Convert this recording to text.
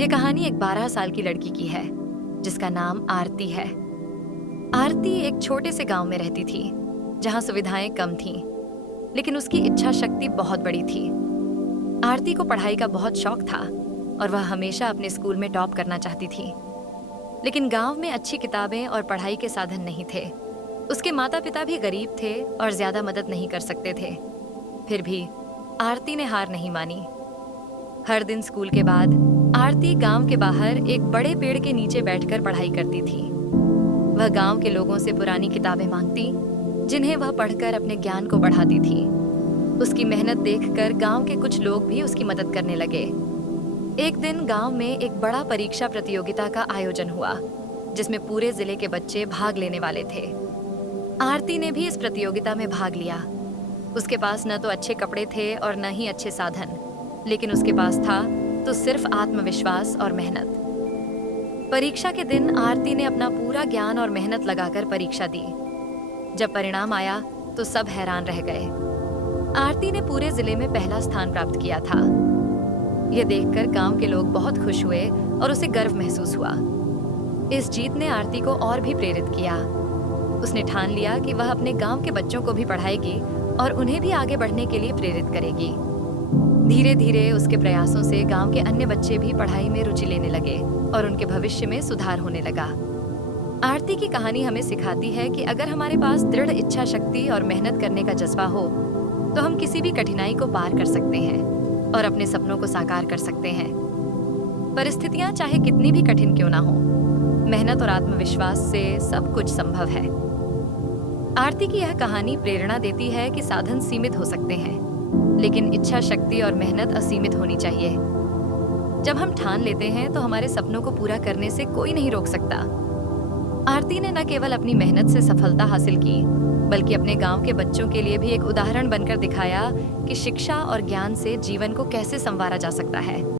ये कहानी एक 12 साल की लड़की की है जिसका नाम आरती है। आरती एक छोटे से गांव में रहती थी जहां सुविधाएं कम थीं, लेकिन उसकी इच्छा शक्ति बहुत बड़ी थी। आरती को पढ़ाई का बहुत शौक था और वह हमेशा अपने स्कूल में टॉप करना चाहती थी। लेकिन गांव में अच्छी किताबें और पढ़ाई के साधन नहीं थे। उसके माता पिता भी गरीब थे और ज्यादा मदद नहीं कर सकते थे। फिर भी आरती ने हार नहीं मानी। हर दिन स्कूल के बाद आरती गांव के बाहर एक बड़े पेड़ के नीचे बैठकर पढ़ाई करती थी। वह गांव के लोगों से पुरानी किताबें मांगती, जिन्हें वह पढ़कर अपने ज्ञान को बढ़ाती थी। उसकी मेहनत देखकर गांव के कुछ लोग भी उसकी मदद करने लगे। एक दिन गांव में एक बड़ा परीक्षा प्रतियोगिता का आयोजन हुआ, जिसमें पूरे जिले के बच्चे भाग लेने वाले थे। आरती ने भी इस प्रतियोगिता में भाग लिया। उसके पास न तो अच्छे कपड़े थे और न ही अच्छे साधन, लेकिन उसके पास था तो सिर्फ आत्मविश्वास और मेहनत। परीक्षा के दिन आरती ने अपना पूरा ज्ञान और मेहनत लगाकर परीक्षा दी। जब परिणाम आया तो सब हैरान रह गए। आरती ने पूरे जिले में पहला स्थान प्राप्त किया था। यह देखकर गांव के लोग बहुत खुश हुए और उसे गर्व महसूस हुआ। इस जीत ने आरती को और भी प्रेरित किया। उसने ठान लिया कि वह अपने गांव के बच्चों को भी पढ़ाएगी और उन्हें भी आगे बढ़ने के लिए प्रेरित करेगी। धीरे धीरे उसके प्रयासों से गांव के अन्य बच्चे भी पढ़ाई में रुचि लेने लगे और उनके भविष्य में सुधार होने लगा। आरती की कहानी हमें सिखाती है कि अगर हमारे पास दृढ़ इच्छा शक्ति और मेहनत करने का जज्बा हो, तो हम किसी भी कठिनाई को पार कर सकते हैं और अपने सपनों को साकार कर सकते हैं। परिस्थितियां चाहे कितनी भी कठिन क्यों ना हो, मेहनत और आत्मविश्वास से सब कुछ संभव है। आरती की यह कहानी प्रेरणा देती है कि साधन सीमित हो सकते हैं, लेकिन इच्छा शक्ति और मेहनत असीमित होनी चाहिए। जब हम ठान लेते हैं तो हमारे सपनों को पूरा करने से कोई नहीं रोक सकता। आरती ने न केवल अपनी मेहनत से सफलता हासिल की, बल्कि अपने गांव के बच्चों के लिए भी एक उदाहरण बनकर दिखाया कि शिक्षा और ज्ञान से जीवन को कैसे संवारा जा सकता है।